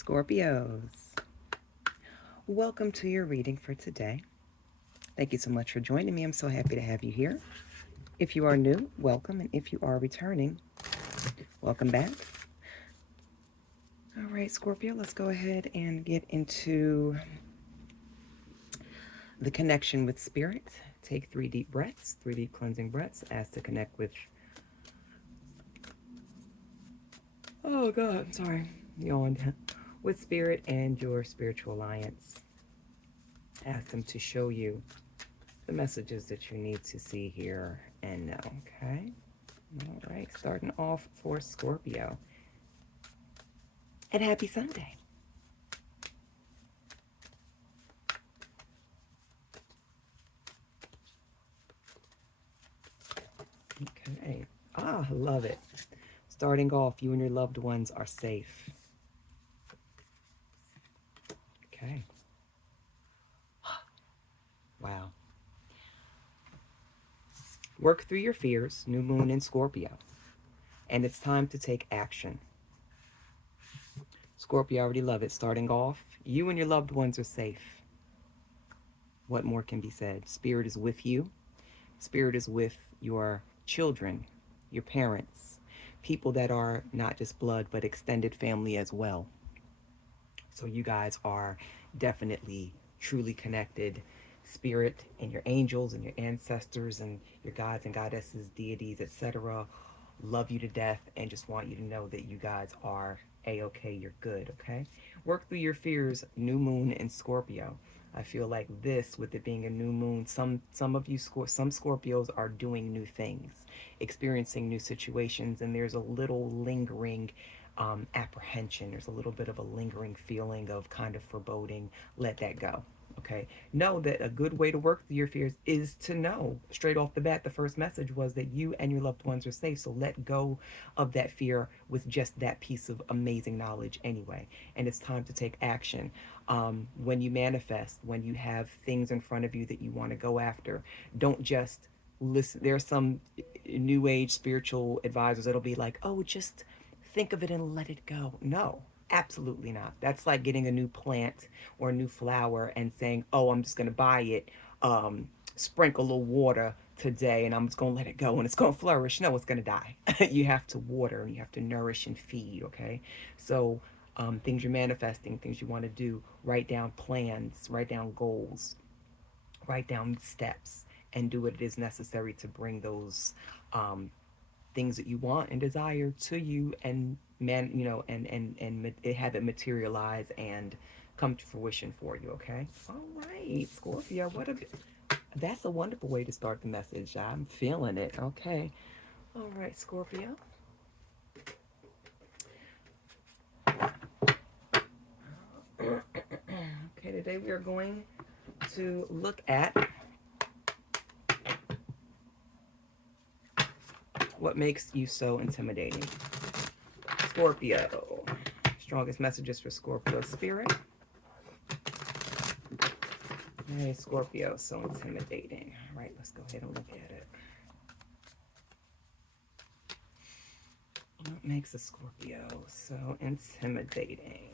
Scorpios. Welcome to your reading for today. Thank you so much for joining me. I'm so happy to have you here. If you are new, welcome. And if you are returning, welcome back. All right, Scorpio, let's go ahead and get into the connection with spirit. Take 3 deep breaths, 3 deep cleansing breaths. Ask to connect with, oh God, I'm sorry, yawned, with spirit and your spiritual alliance. Ask them to show you the messages that you need to see, hear, and know, okay? All right, starting off for Scorpio. And happy Sunday. Okay. Ah, love it. Starting off, you and your loved ones are safe. Okay. Wow. Work through your fears, new moon in Scorpio. And it's time to take action. Scorpio, I already love it. Starting off, you and your loved ones are safe. What more can be said? Spirit is with you. Spirit is with your children, your parents, people that are not just blood, but extended family as well. So you guys are definitely truly connected. Spirit and your angels and your ancestors and your gods and goddesses, deities, etc. love you to death and just want you to know that you guys are a-okay, you're good, okay? Work through your fears, new moon in Scorpio. I feel like this, with it being a new moon, some of you, some Scorpios are doing new things, experiencing new situations, and there's a little lingering apprehension. There's a little bit of a lingering feeling of kind of foreboding. Let that go. Okay. Know that a good way to work through your fears is to know straight off the bat. The first message was that you and your loved ones are safe. So let go of that fear with just that piece of amazing knowledge anyway. And it's time to take action. When you manifest, when you have things in front of you that you want to go after, don't just listen. There are some new age spiritual advisors that'll be like, oh, just think of it and let it go. No, absolutely not. That's like getting a new plant or a new flower and saying, oh, I'm just going to buy it, sprinkle a little water today, and I'm just going to let it go and it's going to flourish. No, it's going to die. You have to water and you have to nourish and feed, okay? So, things you're manifesting, things you want to do, write down plans, write down goals, write down steps, and do what it is necessary to bring those things that you want and desire to you, and and have it materialize and come to fruition for you. Okay. All right, Scorpio. That's a wonderful way to start the message. I'm feeling it. Okay. All right, Scorpio. Okay, today we are going to look at what makes you so intimidating. Scorpio. Strongest messages for Scorpio spirit. Hey, Scorpio, so intimidating. All right, let's go ahead and look at it. What makes a Scorpio so intimidating?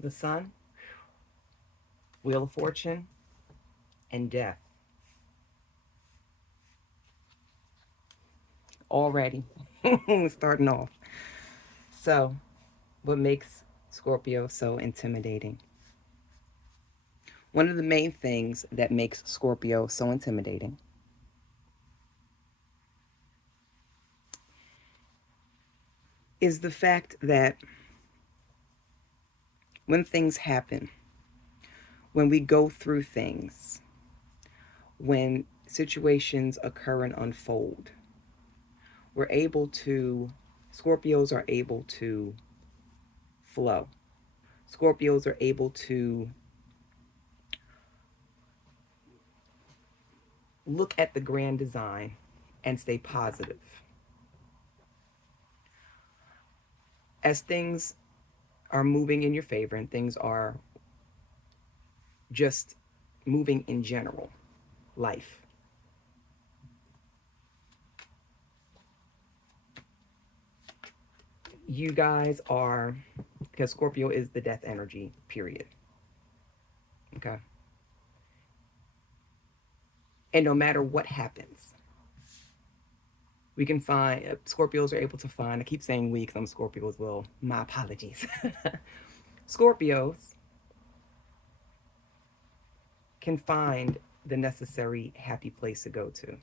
The Sun, Wheel of Fortune, and Death. Already, starting off. So, what makes Scorpio so intimidating? One of the main things that makes Scorpio so intimidating is the fact that when things happen, when we go through things, when situations occur and unfold, we're able to, Scorpios are able to flow. Scorpios are able to look at the grand design and stay positive. As things are moving in your favor and things are just moving in general, life, you guys are, because Scorpio is the death energy, period. Okay. And no matter what happens, we can find, Scorpios are able to find, I keep saying we because I'm a Scorpio as well. My apologies. Scorpios can find the necessary happy place to go to.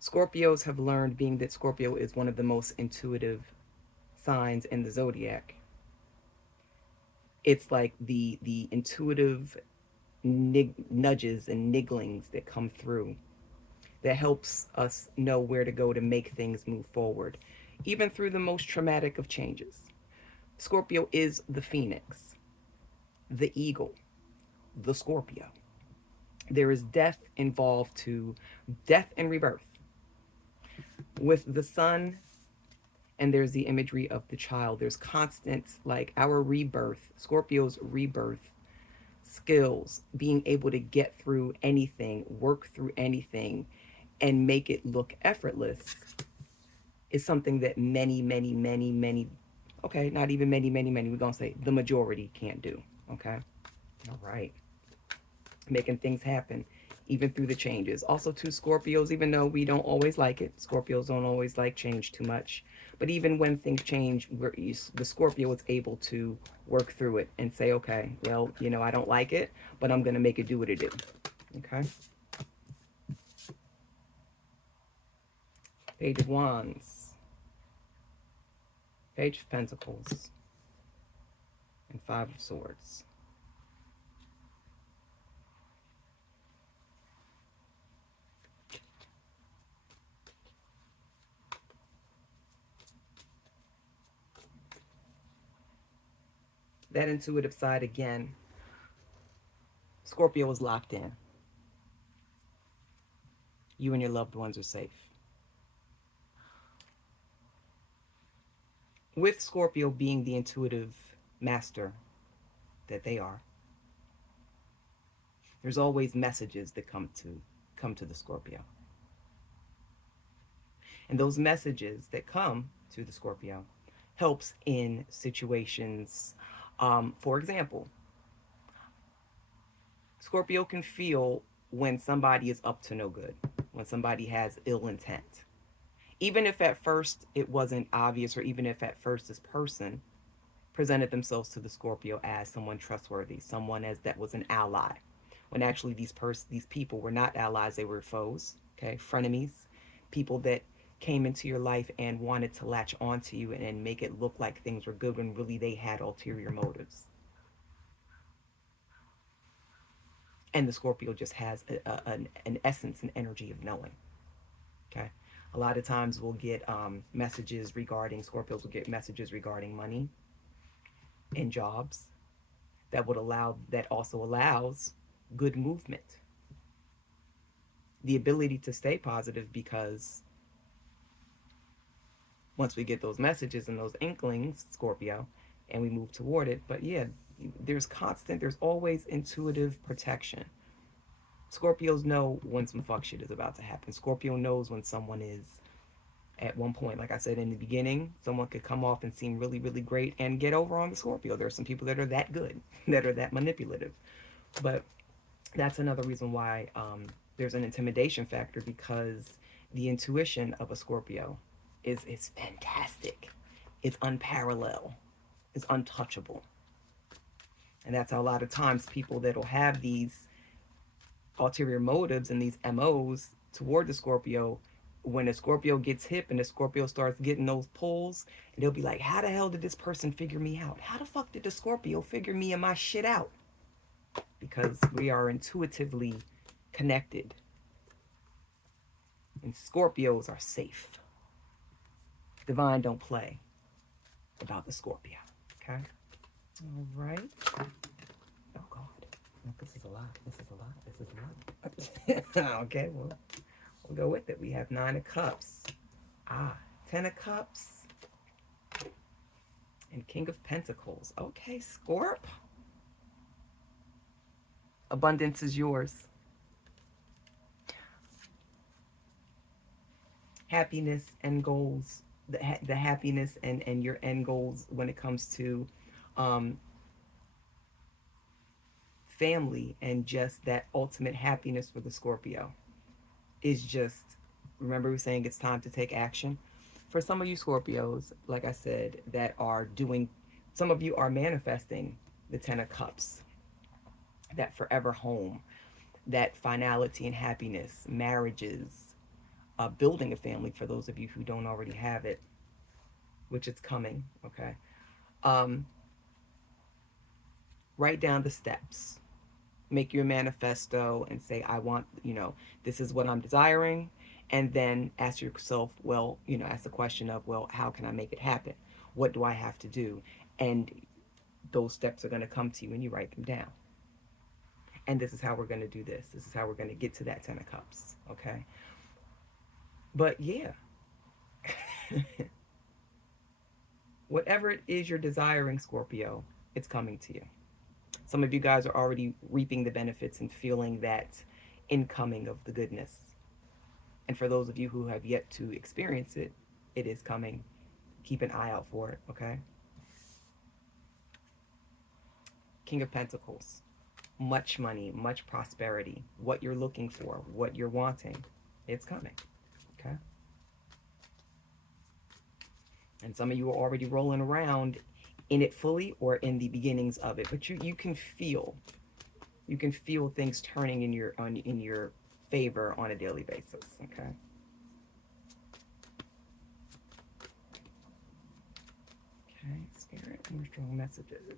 Scorpios have learned, being that Scorpio is one of the most intuitive signs in the zodiac. It's like the intuitive nudges and nigglings that come through that helps us know where to go to make things move forward, even through the most traumatic of changes. Scorpio is the phoenix, the eagle, the Scorpio. There is death involved, to death and rebirth with the sun, and there's the imagery of the child. There's constant, like our rebirth, Scorpio's rebirth skills, being able to get through anything, work through anything, and make it look effortless, is something that many, okay, not even many, we're going to say the majority can't do. Okay. All right. Making things happen, even through the changes. Also, to Scorpios, even though we don't always like it, Scorpios don't always like change too much. But even when things change, the Scorpio is able to work through it and say, okay, well, I don't like it, but I'm going to make it do what it do. Okay. Page of Wands, Page of Pentacles, and Five of Swords. That intuitive side again, Scorpio is locked in. You and your loved ones are safe. With Scorpio being the intuitive master that they are, there's always messages that come to the Scorpio. And those messages that come to the Scorpio helps in situations. For example, Scorpio can feel when somebody is up to no good, when somebody has ill intent. Even if at first it wasn't obvious, or even if at first this person presented themselves to the Scorpio as someone trustworthy, someone as that was an ally, when actually these people were not allies, they were foes, okay, frenemies, people that came into your life and wanted to latch onto you and make it look like things were good when really they had ulterior motives. And the Scorpio just has an essence and energy of knowing. Okay. A lot of times we'll get messages regarding, Scorpios will get messages regarding money and jobs that also allows good movement. The ability to stay positive, because once we get those messages and those inklings, Scorpio, and we move toward it, but yeah, there's always intuitive protection. Scorpios know when some fuck shit is about to happen. Scorpio knows when someone is, at one point, like I said in the beginning, someone could come off and seem really, really great and get over on the Scorpio. There are some people that are that good, that are that manipulative. But that's another reason why there's an intimidation factor, because the intuition of a Scorpio is fantastic. It's unparalleled. It's untouchable. And that's how a lot of times people that'll have these ulterior motives and these MOs toward the Scorpio, when a Scorpio gets hip and the Scorpio starts getting those pulls, and they'll be like, how the hell did this person figure me out? How the fuck did the Scorpio figure me and my shit out? Because we are intuitively connected. And Scorpios are safe. Divine don't play about the Scorpio. Okay? All right. Oh, God. This is a lot. Okay, well, We'll go with it. We have Nine of Cups. Ah, Ten of Cups. And King of Pentacles. Okay, Scorp. Abundance is yours. Happiness and goals. The happiness and your end goals when it comes to um, family and just that ultimate happiness for the Scorpio is just, remember we were saying it's time to take action. For some of you Scorpios, like I said, that are doing, some of you are manifesting the Ten of Cups, that forever home, that finality and happiness, marriages, building a family for those of you who don't already have it, which it's coming, okay? Um, write down the steps. Make your manifesto and say, I want, this is what I'm desiring. And then ask yourself, well, ask the question of, well, how can I make it happen? What do I have to do? And those steps are going to come to you and you write them down. And this is how we're going to do this. This is how we're going to get to that Ten of Cups. Okay. But yeah, whatever it is you're desiring, Scorpio, it's coming to you. Some of you guys are already reaping the benefits and feeling that incoming of the goodness. And for those of you who have yet to experience it, it is coming. Keep an eye out for it, okay? King of Pentacles. Much money, much prosperity. What you're looking for, what you're wanting, it's coming, okay? And some of you are already rolling around in it fully or in the beginnings of it. But you can feel things turning in your favor on a daily basis, okay? Okay, Spirit, more strong messages.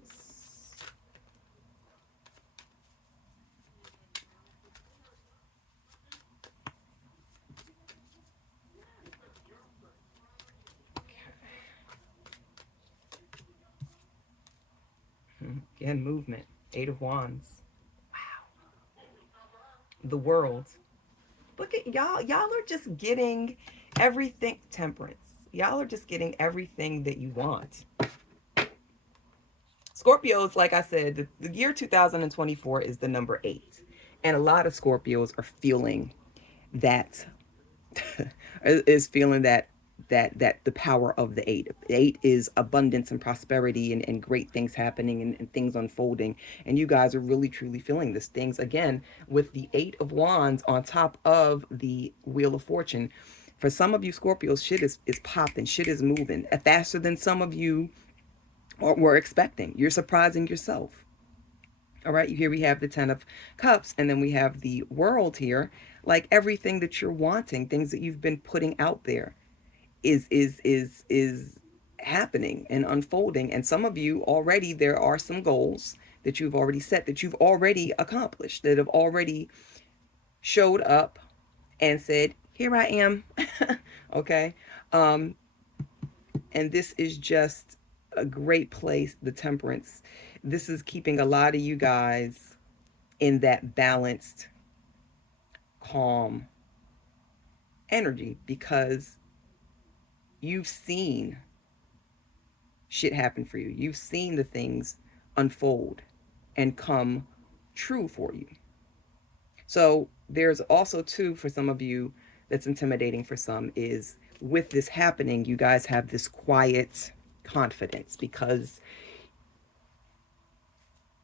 Again, movement. Eight of Wands. Wow. The world. Look at y'all. Y'all are just getting everything. Temperance. Y'all are just getting everything that you want. Scorpios, like I said, the year 2024 is the number 8. And a lot of Scorpios are feeling that is feeling that the power of the 8. The 8 is abundance and prosperity and great things happening and things unfolding. And you guys are really truly feeling this. Things again with the 8 of Wands on top of the Wheel of Fortune. For some of you Scorpios, shit is popping, shit is moving faster than some of you were expecting. You're surprising yourself. All right, here we have the 10 of Cups, and then we have the World here. Like everything that you're wanting, things that you've been putting out there is happening and unfolding. And some of you already, there are some goals that you've already set, that you've already accomplished, that have already showed up and said, here I am. Okay. And this is just a great place, the Temperance. This is keeping a lot of you guys in that balanced, calm energy, because you've seen shit happen for you. You've seen the things unfold and come true for you. So there's also too, for some of you, that's intimidating for some, is with this happening, you guys have this quiet confidence because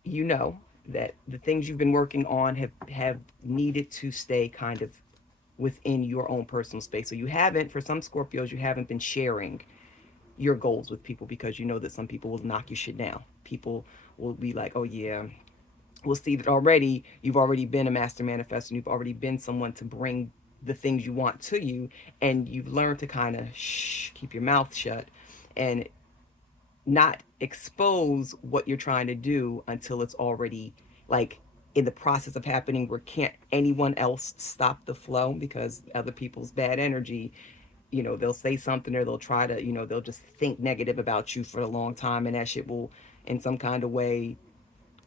you know that the things you've been working on have needed to stay kind of within your own personal space. So you haven't, for some Scorpios, you haven't been sharing your goals with people because you know that some people will knock your shit down. People will be like, oh yeah, we'll see that already. You've already been a master manifestor. You've already been someone to bring the things you want to you. And you've learned to kind of keep your mouth shut and not expose what you're trying to do until it's already like in the process of happening, where can't anyone else stop the flow because other people's bad energy, they'll say something or they'll try to, they'll just think negative about you for a long time, and that shit will in some kind of way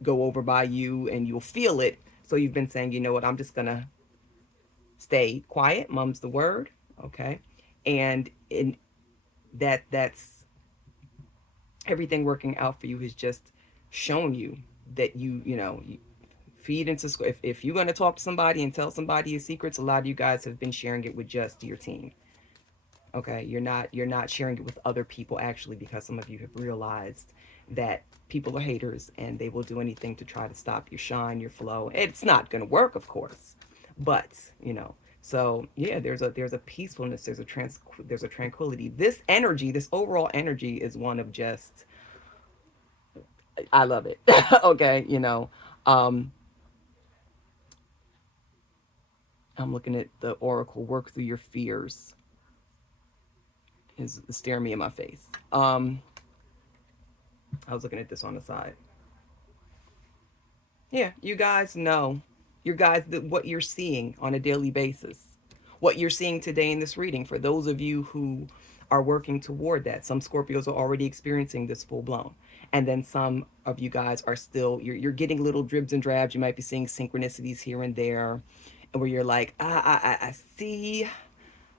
go over by you and you'll feel it. So you've been saying, you know what, I'm just gonna Stay quiet. Mum's the word. Okay. And in that's everything working out for you has just shown you that you feed into if you're going to talk to somebody and tell somebody your secrets, a lot of you guys have been sharing it with just your team. Okay, you're not sharing it with other people actually, because some of you have realized that people are haters and they will do anything to try to stop your shine, your flow. It's not going to work, of course, but so yeah, there's a peacefulness, there's a tranquility. This energy, this overall energy, is one of just, I love it. Okay, um I'm looking at the oracle. Work through your fears is staring me in my face. I was looking at this on the side. Yeah, you guys know, what you're seeing on a daily basis, what you're seeing today in this reading. For those of you who are working toward that, some Scorpios are already experiencing this full blown, and then some of you guys are still, you're getting little dribs and drabs. You might be seeing synchronicities here and there, and where you're like, I see,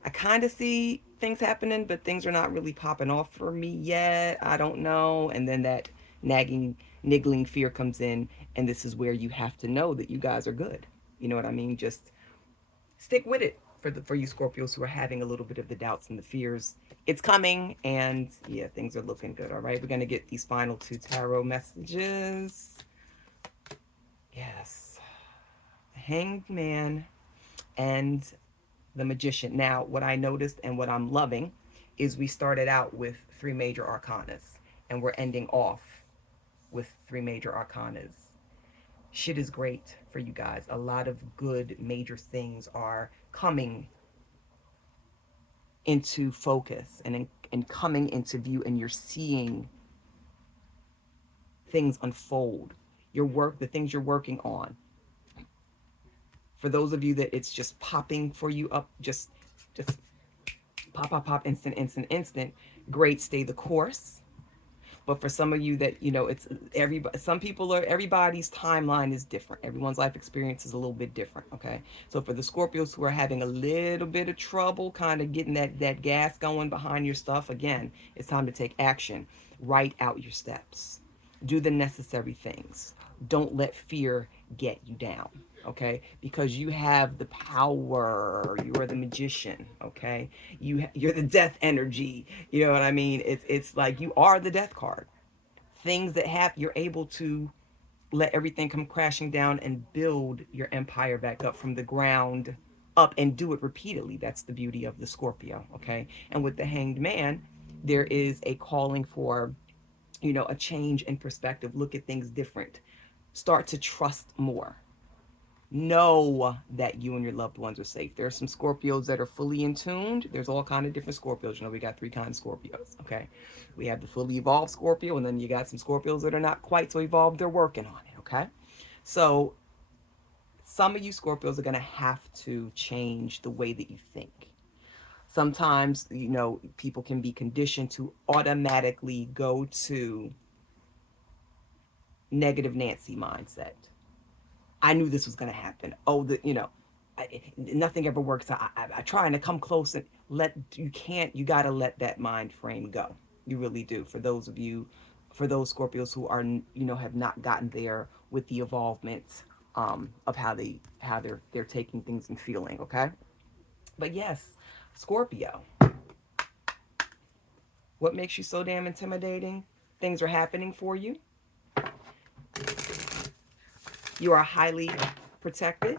I kind of see things happening, but things are not really popping off for me yet. I don't know. And then that nagging, niggling fear comes in, and this is where you have to know that you guys are good. You know what I mean? Just stick with it for you Scorpios who are having a little bit of the doubts and the fears. It's coming, and yeah, things are looking good. All right, we're gonna get these final two tarot messages. Yes, Hanged Man and the Magician. Now, what I noticed and what I'm loving is we started out with three major arcanas, and we're ending off with three major arcanas. Shit is great for you guys. A lot of good major things are coming into focus and coming into view, and you're seeing things unfold. The things you're working on. For those of you that it's just popping for you up, just pop, pop, pop, instant, instant, instant. Great, stay the course. But for some of you that, it's everybody, some people are, everybody's timeline is different. Everyone's life experience is a little bit different. Okay. So for the Scorpios who are having a little bit of trouble kind of getting that gas going behind your stuff, again, it's time to take action. Write out your steps. Do the necessary things. Don't let fear get you down. Okay, because you have the power. You are the magician. Okay, you're the death energy. You know what I mean? It's like you are the death card. Things that happen, you're able to let everything come crashing down and build your empire back up from the ground up, and do it repeatedly. That's the beauty of the Scorpio. Okay, and with the Hanged Man, there is a calling for, a change in perspective. Look at things different. Start to trust more. Know that you and your loved ones are safe. There are some Scorpios that are fully in tuned. There's all kind of different Scorpios. We got three kinds of Scorpios. Okay, we have the fully evolved Scorpio, and then you got some Scorpios that are not quite so evolved. They're working on it. Okay, so some of you Scorpios are going to have to change the way that you think. Sometimes, people can be conditioned to automatically go to negative Nancy mindset. I knew this was going to happen. Oh, nothing ever works. I trying to come close, and you got to let that mind frame go. You really do. For those Scorpios who are, have not gotten there with the evolvement, of how they're taking things and feeling. Okay. But yes, Scorpio, what makes you so damn intimidating? Things are happening for you. You are highly protected.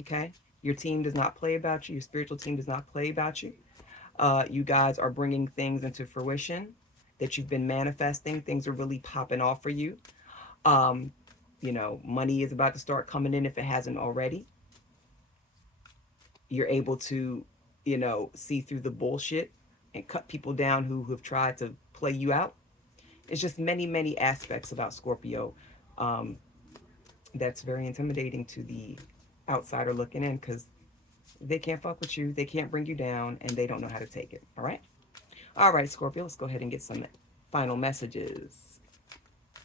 Okay. Your team does not play about you. Your spiritual team does not play about you. You guys are bringing things into fruition that you've been manifesting. Things are really popping off for you. Money is about to start coming in if it hasn't already. You're able to, see through the bullshit and cut people down who have tried to play you out. It's just many, many aspects about Scorpio that's very intimidating to the outsider looking in, because they can't fuck with you, they can't bring you down, and they don't know how to take it. All right, Scorpio, let's go ahead and get some final messages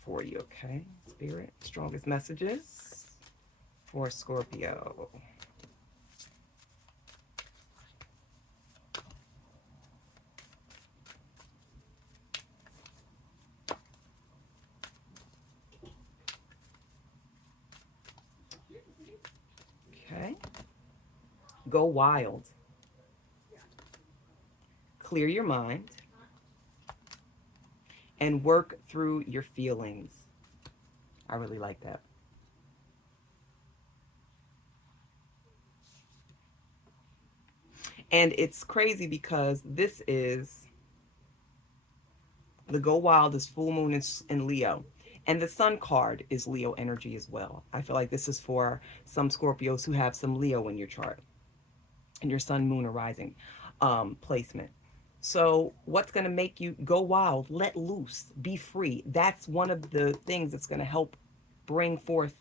for you. Okay, Spirit, strongest messages for Scorpio. Go wild. Clear your mind and work through your feelings. I really like that. And it's crazy because this is the Go Wild is full moon in Leo. And the Sun card is Leo energy as well. I feel like this is for some Scorpios who have some Leo in your chart and your Sun, Moon, or Rising placement. So, what's going to make you go wild? Let loose, be free. That's one of the things that's going to help bring forth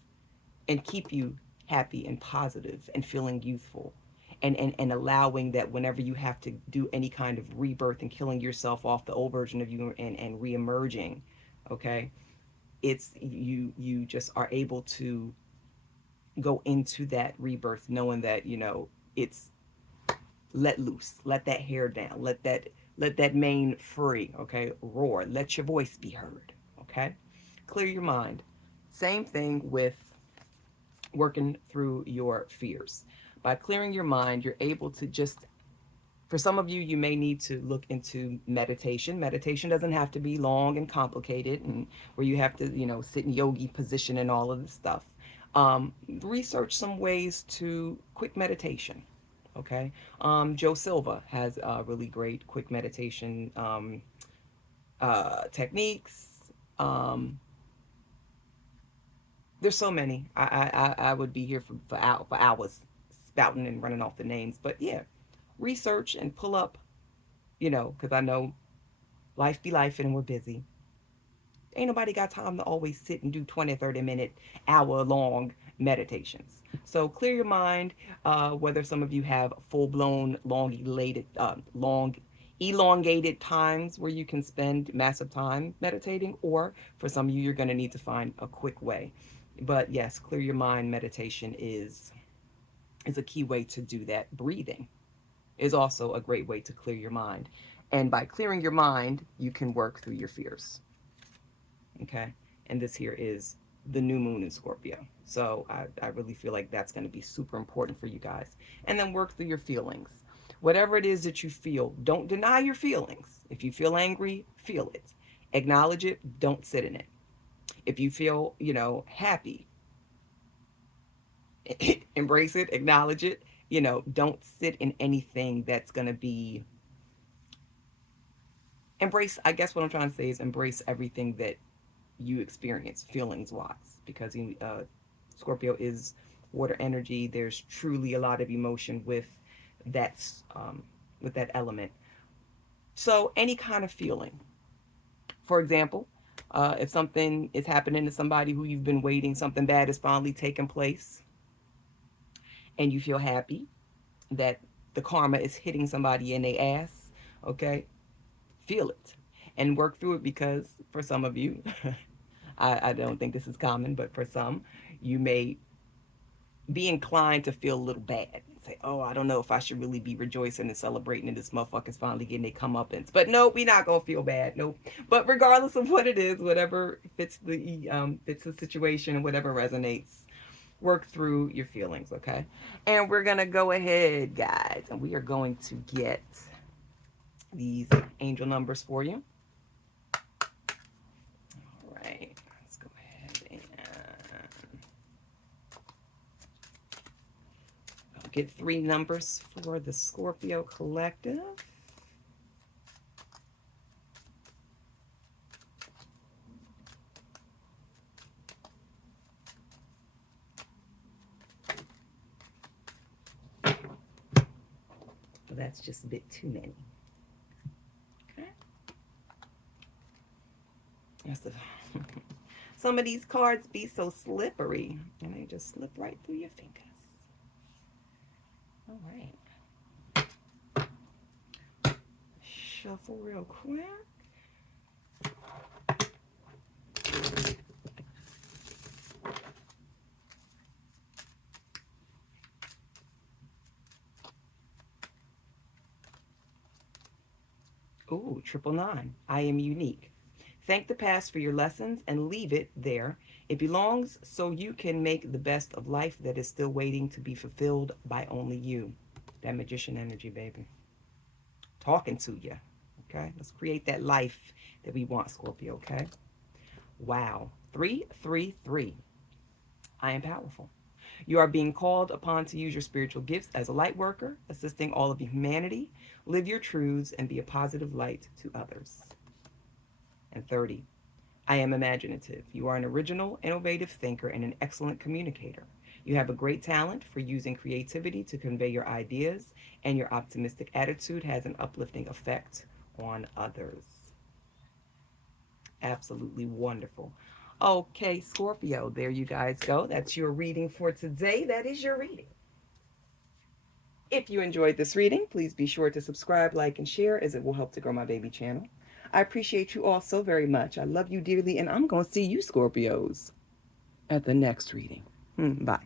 and keep you happy and positive and feeling youthful. And allowing that whenever you have to do any kind of rebirth and killing yourself off the old version of you and re-emerging, okay, it's you just are able to go into that rebirth knowing that it's let loose, let that hair down, let that mane free, okay, roar, let your voice be heard, okay, clear your mind. Same thing with working through your fears. By clearing your mind, you're able to just, for some of you, you may need to look into meditation. Meditation doesn't have to be long and complicated and where you have to, sit in yogi position and all of this stuff. Research some ways to quick meditation. Okay. Joe Silva has really great quick meditation techniques. There's so many. I would be here for hours spouting and running off the names. But yeah, research and pull up, because I know life be life and we're busy. Ain't nobody got time to always sit and do 20, 30-minute, hour-long meditations. So clear your mind, whether some of you have full-blown, long elongated times where you can spend massive time meditating, or for some of you, you're going to need to find a quick way. But yes, clear your mind meditation is a key way to do that. Breathing is also a great way to clear your mind. And by clearing your mind, you can work through your fears. Okay. And this here is the new moon in Scorpio. So I really feel like that's going to be super important for you guys. And then work through your feelings. Whatever it is that you feel, don't deny your feelings. If you feel angry, feel it. Acknowledge it. Don't sit in it. If you feel, happy, embrace it, acknowledge it. Don't sit in anything that's going to be embrace. I guess what I'm trying to say is embrace everything that you experience feelings wise, because Scorpio is water energy. There's truly a lot of emotion that with that element. So any kind of feeling, for example, if something is happening to somebody who you've been waiting, something bad is finally taking place, and you feel happy that the karma is hitting somebody in their ass, okay, feel it and work through it, because for some of you, I don't think this is common, but for some, you may be inclined to feel a little bad. Say, oh, I don't know if I should really be rejoicing and celebrating and this motherfucker's finally getting their comeuppance. But no, we're not gonna feel bad. Nope. But regardless of what it is, whatever fits the situation and whatever resonates, work through your feelings, okay? And we're gonna go ahead, guys, and we are going to get these angel numbers for you. All right, let's go ahead and I'll get 3 numbers for the Scorpio collective. But that's just a bit too many. Okay. That's the some of these cards be so slippery and they just slip right through your fingers. All right. Shuffle real quick. Ooh, 999. I am unique. Thank the past for your lessons and leave it there. It belongs so you can make the best of life that is still waiting to be fulfilled by only you. That magician energy, baby. Talking to you. Okay? Let's create that life that we want, Scorpio, okay? Wow. 333. I am powerful. You are being called upon to use your spiritual gifts as a light worker, assisting all of humanity. Live your truths and be a positive light to others. And 30. I am imaginative. You are an original, innovative thinker and an excellent communicator. You have a great talent for using creativity to convey your ideas, and your optimistic attitude has an uplifting effect on others. Absolutely wonderful. Okay, Scorpio, there you guys go. That's your reading for today. That is your reading. If you enjoyed this reading, please be sure to subscribe, like, and share, as it will help to grow my baby channel. I appreciate you all so very much. I love you dearly, and I'm going to see you, Scorpios, at the next reading. Bye.